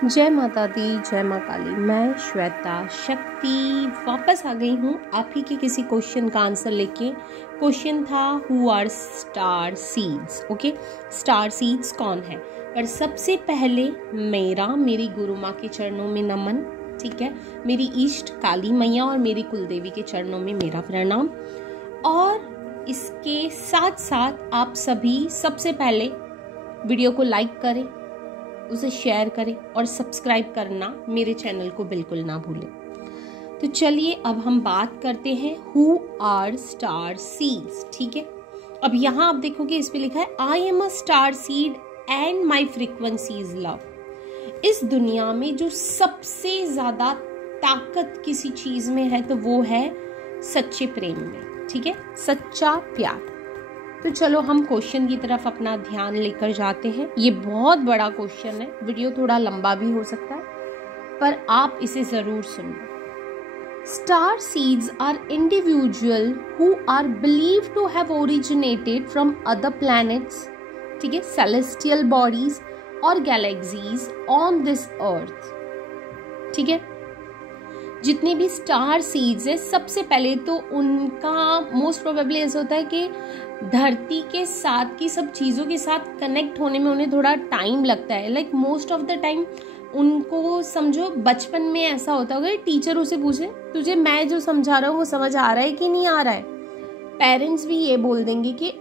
जय माता दी, जय माँ काली। मैं श्वेता शक्ति वापस आ गई हूँ आप ही के किसी क्वेश्चन का आंसर लेके। क्वेश्चन था who are star seeds. Okay, star seeds कौन है? पर सबसे पहले मेरी गुरु माँ के चरणों में नमन। ठीक है, मेरी इष्ट काली मैया और मेरी कुलदेवी के चरणों में मेरा प्रणाम। और इसके साथ साथ आप सभी सबसे पहले वीडियो को लाइक करें, उसे शेयर करें और सब्सक्राइब करना मेरे चैनल को बिल्कुल ना भूलें। तो चलिए अब हम बात करते हैं हु आर स्टार सीड्स। ठीक है, अब यहाँ आप देखोगे इस पे लिखा है I am a star seed and my frequency is love. इस दुनिया में जो सबसे ज्यादा ताकत किसी चीज में है तो वो है सच्चे प्रेम में। ठीक है, सच्चा प्यार। तो चलो हम क्वेश्चन की तरफ अपना ध्यान लेकर जाते हैं। ये बहुत बड़ा क्वेश्चन है, वीडियो थोड़ा लंबा भी हो सकता है, पर आप इसे जरूर सुनना। Star seeds are individual who are believe to have originated from other planets, ठीक है, सेलेस्टियल बॉडीज और गैलेक्सीज ऑन दिस अर्थ। ठीक है, जितने भी स्टार सीड्स है सबसे पहले तो उनका मोस्ट प्रोबेबली ऐसा होता है कि धरती के साथ की सब चीज़ों के साथ कनेक्ट होने में उन्हें थोड़ा टाइम लगता है। Like most of the time उनको समझो बचपन में ऐसा होता होगा टीचर उसे पूछे तुझे मैं जो समझा रहा हूँ वो समझ आ रहा है कि नहीं आ रहा है। पेरेंट्स भी ये बोल देंगे कि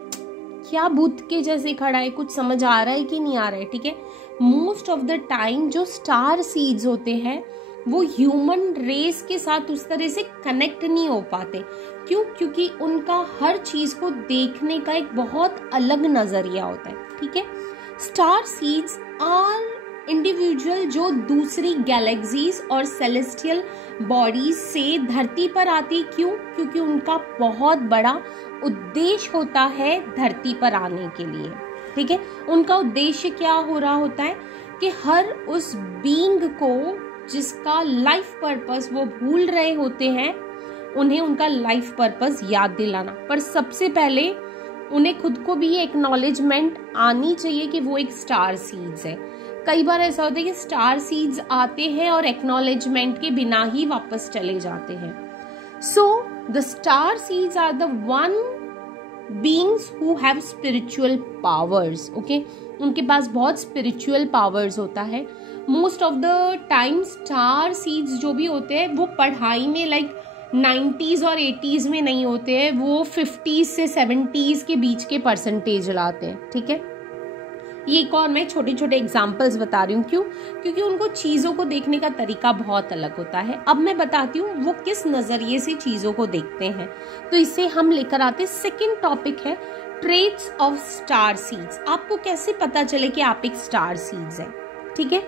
क्या बुत के जैसे खड़ा है, कुछ समझ आ रहा है कि नहीं आ रहा है। ठीक है, मोस्ट ऑफ द टाइम जो स्टार सीड्स होते हैं वो ह्यूमन रेस के साथ उस तरह से कनेक्ट नहीं हो पाते। क्यों? क्योंकि उनका हर चीज को देखने का एक बहुत अलग नजरिया होता है। ठीक है, स्टार सीड्स आर इंडिविजुअल जो दूसरी गैलेक्सीज और सेलेस्टियल बॉडीज से धरती पर आती। क्यों? क्योंकि उनका बहुत बड़ा उद्देश्य होता है धरती पर आने के लिए। ठीक है, उनका उद्देश्य क्या हो रहा होता है कि हर उस बीइंग को जिसका लाइफ पर्पस वो भूल रहे होते हैं उन्हें उनका लाइफ पर्पस याद दिलाना। पर सबसे पहले उन्हें खुद को भी एक्नॉलेजमेंट आनी चाहिए कि वो एक स्टार सीड्स है। कई बार ऐसा होता है कि स्टार सीड्स आते हैं और एक्नॉलेजमेंट के बिना ही वापस चले जाते हैं। So the star seeds are the one beings who have spiritual powers. Okay, उनके पास बहुत स्पिरिचुअल पावर्स होता है। Most of the time star seeds जो भी होते हैं वो पढ़ाई में लाइक 90s और 80s में नहीं होते हैं, वो 50s से 70s के बीच के परसेंटेज लाते हैं। ठीक है, ये एक और मैं छोटे छोटे एग्जाम्पल्स बता रही हूँ। क्यों? क्योंकि उनको चीज़ों को देखने का तरीका बहुत अलग होता है। अब मैं बताती हूँ वो किस नज़रिए से चीज़ों को देखते हैं। तो इसे हम लेकर आते सेकेंड टॉपिक है ट्रेट्स ऑफ स्टार सीड्स। आपको कैसे पता चले कि आप एक स्टार सीड्स हैं? ठीक है,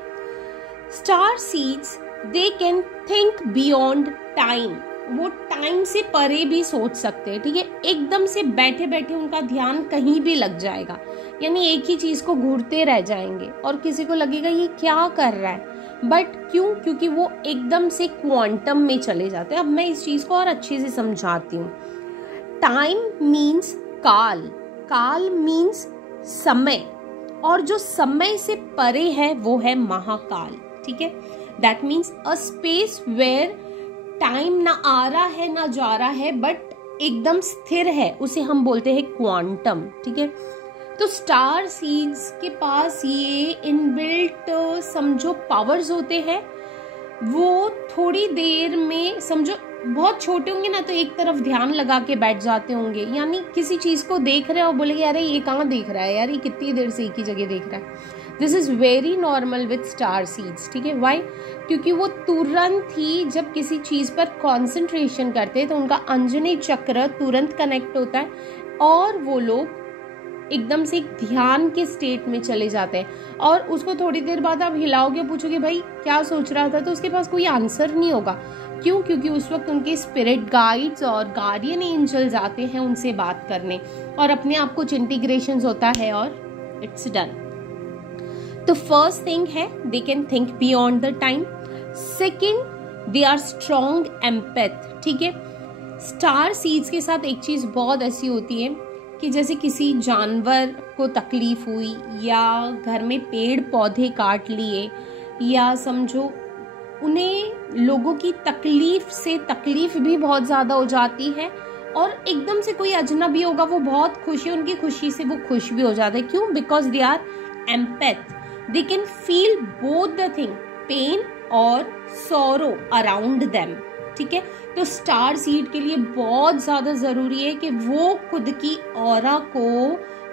star seeds they can think beyond time. वो टाइम से परे भी सोच सकते हैं। ठीक है, एकदम से बैठे बैठे उनका ध्यान कहीं भी लग जाएगा, यानी एक ही चीज को घूरते रह जाएंगे और किसी को लगेगा ये क्या कर रहा है। बट क्यों? क्योंकि वो एकदम से क्वांटम में चले जाते हैं। अब मैं इस चीज को और अच्छे से समझाती हूँ। टाइम मीन्स काल, काल मीन्स समय, और जो समय से परे है वो है महाकाल। ठीक है, that means a space where time ना आ रहा है ना जा रहा है बट एकदम स्थिर है, उसे हम बोलते हैं क्वांटम। ठीक है, तो स्टार सीड्स के पास ये इनबिल्ट समझो पावर्स होते हैं। वो थोड़ी देर में समझो बहुत छोटे होंगे ना तो एक तरफ ध्यान लगा के बैठ जाते होंगे, यानी किसी चीज को देख रहे हो बोलेंगे अरे ये कहाँ देख रहा है यार, ये कितनी देर से एक ही जगह देख रहा है। This is very normal with star seeds. ठीक है, वाई? क्योंकि वो तुरंत ही जब किसी चीज पर कॉन्सेंट्रेशन करते हैं तो उनका अंजनी चक्र तुरंत कनेक्ट होता है और वो लोग एकदम से एक ध्यान के स्टेट में चले जाते हैं। और उसको थोड़ी देर बाद आप हिलाओगे, पूछोगे भाई क्या सोच रहा था, तो उसके पास कोई आंसर नहीं होगा। क्यों? क्योंकि उस वक्त उनके स्पिरिट गाइड्स और गार्डियन एंजल्स आते हैं उनसे बात करने और अपने आप कुछ इंटीग्रेशन होता है और इट्स डन। तो फर्स्ट थिंग है they can think beyond the time. Second, they are strong empath. ठीक है, स्टार सीड्स के साथ एक चीज बहुत ऐसी होती है कि जैसे किसी जानवर को तकलीफ हुई या घर में पेड़ पौधे काट लिए या समझो उन्हें लोगों की तकलीफ से तकलीफ भी बहुत ज़्यादा हो जाती है, और एकदम से कोई अजनबी होगा वो बहुत खुशी, उनकी खुशी से वो खुश भी हो जाते हैं। क्यों? Because they are empath, they can feel both the thing, pain और सॉरो अराउंड देम। ठीक है, तो स्टार सीड के लिए बहुत ज़्यादा ज़रूरी है कि वो खुद की ऑरा को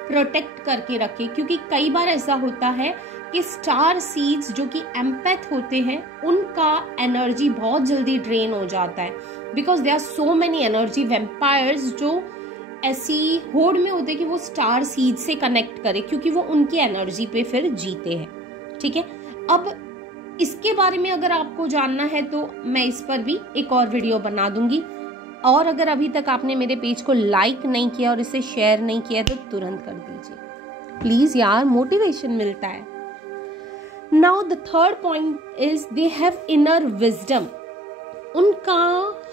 प्रोटेक्ट करके रखे, क्योंकि कई बार ऐसा होता है कि स्टार सीड्स जो कि एम्पैथ होते हैं उनका एनर्जी बहुत जल्दी ड्रेन हो जाता है, because they are so many energy vampires जो ऐसी होड़ में होते हैं कि वो स्टार सीड से कनेक्ट करे, क्योंकि वो उनकी एनर्जी पे फिर जीते हैं। ठीक है, अब इसके बारे में अगर आपको जानना है तो मैं इस पर भी एक और वीडियो बना दूंगी, और अगर अभी तक आपने मेरे पेज को लाइक नहीं किया और इसे शेयर नहीं किया तो तुरंत कर दीजिए प्लीज यार, मोटिवेशन मिलता है। Now the third point is they have inner wisdom. उनका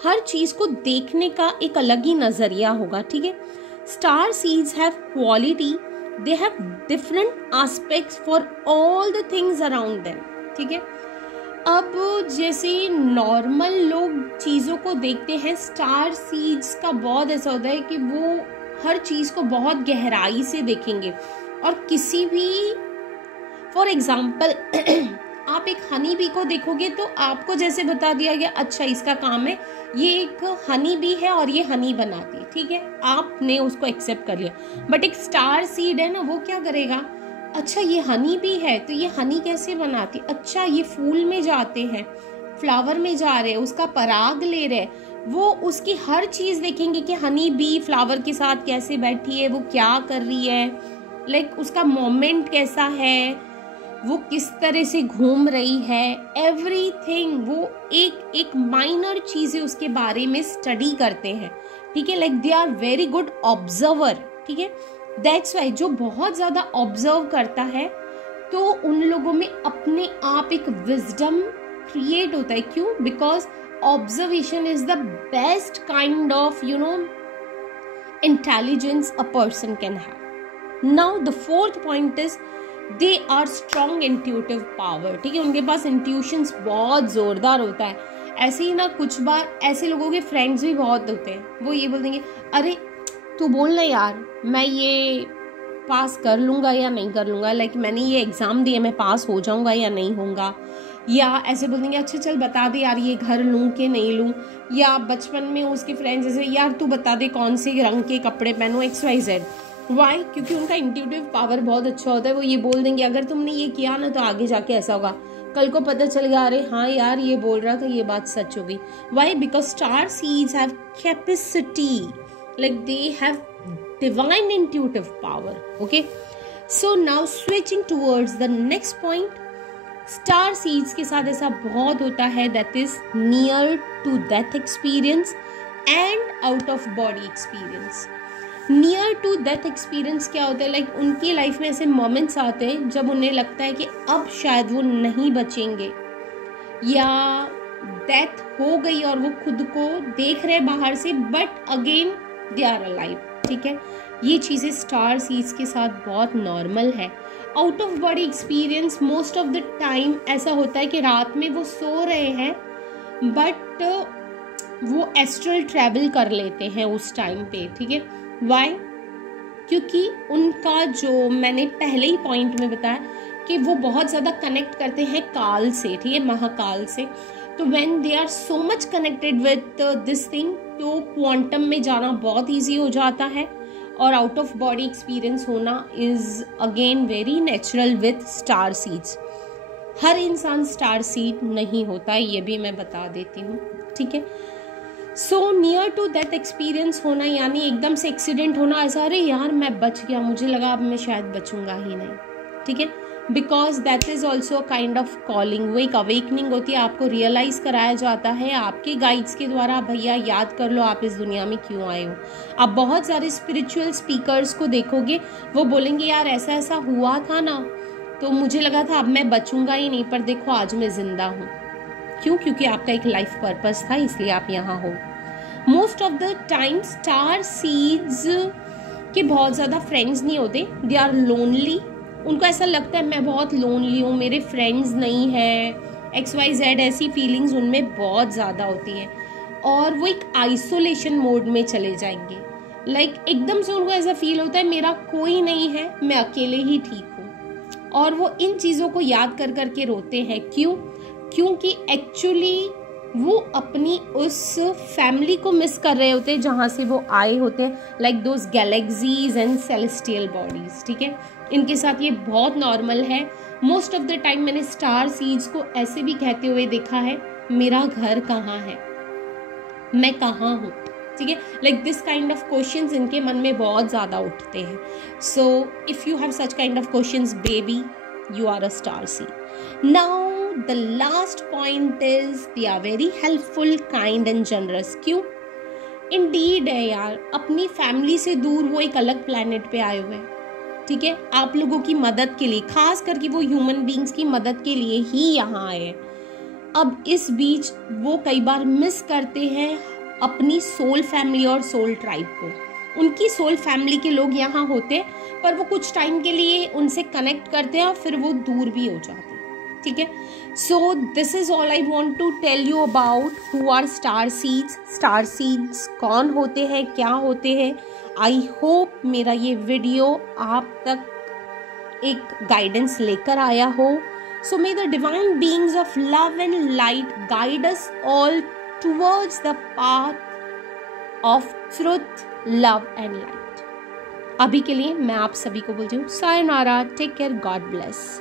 हर चीज को देखने का एक अलग ही नजरिया होगा। ठीक है, star seeds have quality, they have different aspects for all the things around them. ठीक है, अब जैसे नॉर्मल लोग चीज़ों को देखते हैं, स्टार सीड्स का बहुत ऐसा होता है कि वो हर चीज़ को बहुत गहराई से देखेंगे, और किसी भी फॉर एग्जाम्पल आप एक हनी बी को देखोगे तो आपको जैसे बता दिया गया अच्छा इसका काम है, ये एक हनी बी है और ये हनी बनाती है। ठीक है, आपने उसको एक्सेप्ट कर लिया, बट एक स्टार सीड है ना, वो क्या करेगा, अच्छा ये हनी भी है तो ये हनी कैसे बनाती, अच्छा ये फूल में जाते हैं, फ्लावर में जा रहे हैं, उसका पराग ले रहे, वो उसकी हर चीज देखेंगे कि हनी बी फ्लावर के साथ कैसे बैठी है, वो क्या कर रही है, लाइक उसका मोमेंट कैसा है, वो किस तरह से घूम रही है, एवरीथिंग। वो एक एक माइनर चीजें उसके बारे में स्टडी करते हैं। ठीक है, like they are very good observer. ठीक है, दैट्स वाई जो बहुत ज्यादा ऑब्जर्व करता है तो उन लोगों में अपने आप एक विजडम क्रिएट होता है। क्यों? Because observation is the best kind of intelligence a person can have. Now the fourth point is they are strong intuitive power. ठीक है, उनके पास इंट्यूशंस बहुत जोरदार होता है। ऐसे ही ना कुछ बार ऐसे लोगों के फ्रेंड्स भी बहुत होते हैं, वो ये बोल देंगे अरे तू बोल ना यार मैं ये पास कर लूँगा या नहीं कर लूँगा, लाइक मैंने ये एग्ज़ाम दिया मैं पास हो जाऊँगा या नहीं होऊंगा, या ऐसे बोल देंगे अच्छा चल बता दे यार ये घर लूँ कि नहीं लूँ, या बचपन में उसके फ्रेंड्स जैसे यार तू बता दे कौन से रंग के कपड़े पहनूँ, XYZ। वाई? क्योंकि उनका इंट्यूटिव पावर बहुत अच्छा होता है। वो ये बोल देंगे अगर तुमने ये किया ना तो आगे जाके ऐसा होगा, कल को पता चल गया अरे हाँ यार ये बोल रहा था, ये बात सच हो गई। Why? Because star seeds have capacity, like they have divine intuitive power. Okay, so now switching towards the next point, star seeds के साथ ऐसा बहुत होता है that is near to death experience and out of body experience. near to death experience क्या होता है, like उनकी लाइफ में ऐसे moments आते हैं जब उन्हें लगता है कि अब शायद वो नहीं बचेंगे, या डेथ हो गई और वो खुद को देख रहे बाहर से but again they are alive. ठीक है, ये चीज़ें स्टार सीड्स के साथ बहुत नॉर्मल है। Out of body experience most of the time ऐसा होता है कि रात में वो सो रहे हैं बट वो एस्ट्रल ट्रैवल कर लेते हैं उस टाइम पे। ठीक है, वाई? क्योंकि उनका जो मैंने पहले ही पॉइंट में बताया कि वो बहुत ज़्यादा कनेक्ट करते हैं काल से, ठीक है, महाकाल से। तो when they are so much connected with this thing तो क्वांटम में जाना बहुत इजी हो जाता है, और आउट ऑफ बॉडी एक्सपीरियंस होना is again very natural with star seeds. हर इंसान स्टार सीड नहीं होता है, ये भी मैं बता देती हूँ। ठीक है, so near to death experience होना यानी एकदम से एक्सीडेंट होना, ऐसा अरे यार मैं बच गया, मुझे लगा अब मैं शायद बचूंगा ही नहीं। ठीक है, because that is also kind of calling, वो एक अवेकनिंग होती है, आपको रियलाइज कराया जाता है आपके गाइड्स के द्वारा, भैया याद कर लो आप इस दुनिया में क्यों आए हो। आप बहुत सारे स्पिरिचुअल स्पीकर्स को देखोगे, वो बोलेंगे यार ऐसा ऐसा हुआ था ना तो मुझे लगा था अब मैं बचूंगा ही नहीं, पर देखो आज मैं जिंदा हूँ। क्यों? क्योंकि आपका एक लाइफ पर्पस था, इसलिए आप यहाँ हो। Most of the time star seeds के बहुत ज्यादा फ्रेंड्स नहीं होते, दे आर लोनली, उनको ऐसा लगता है मैं बहुत लोनली हूँ, मेरे फ्रेंड्स नहीं है, XYZ, ऐसी फीलिंग्स उनमें बहुत ज़्यादा होती हैं और वो एक आइसोलेशन मोड में चले जाएंगे। एकदम से उनको ऐसा फील होता है मेरा कोई नहीं है, मैं अकेले ही ठीक हूँ, और वो इन चीज़ों को याद कर करके रोते हैं। क्यों? क्योंकि एक्चुअली वो अपनी उस फैमिली को मिस कर रहे होते हैं जहाँ से वो आए होते हैं, those galaxies and celestial bodies. ठीक है, इनके साथ ये बहुत नॉर्मल है। मोस्ट ऑफ द टाइम मैंने स्टार सीड्स को ऐसे भी कहते हुए देखा है, मेरा घर कहाँ है, मैं कहाँ हूँ। ठीक है, दिस काइंड ऑफ क्वेश्चंस इनके मन में बहुत ज़्यादा उठते हैं। So if you have such kind of questions baby, you are a star seed. Now the last point is they are very helpful, kind and generous. क्यों? Indeed है यार, अपनी फैमिली से दूर वो एक अलग प्लेनेट पे आए हुए हैं। ठीक है, आप लोगों की मदद के लिए, खास करके वो ह्यूमन बींग्स की मदद के लिए ही यहाँ आए हैं। अब इस बीच वो कई बार मिस करते हैं अपनी सोल फैमिली और सोल ट्राइब को। उनकी सोल फैमिली के लोग यहाँ होते हैं, पर वो कुछ टाइम के लिए उनसे कनेक्ट करते हैं और फिर वो दूर भी हो जाते हैं। ठीक है, so this is all I want to tell you about who are star seeds. Star seeds कौन होते हैं, क्या होते हैं। आई होप मेरा ये वीडियो आप तक एक गाइडेंस लेकर आया हो। So may the divine beings of love and light guide us all towards the path of truth, love and light. अभी के लिए मैं आप सभी को बोलती हूँ sayonara, take care, god bless.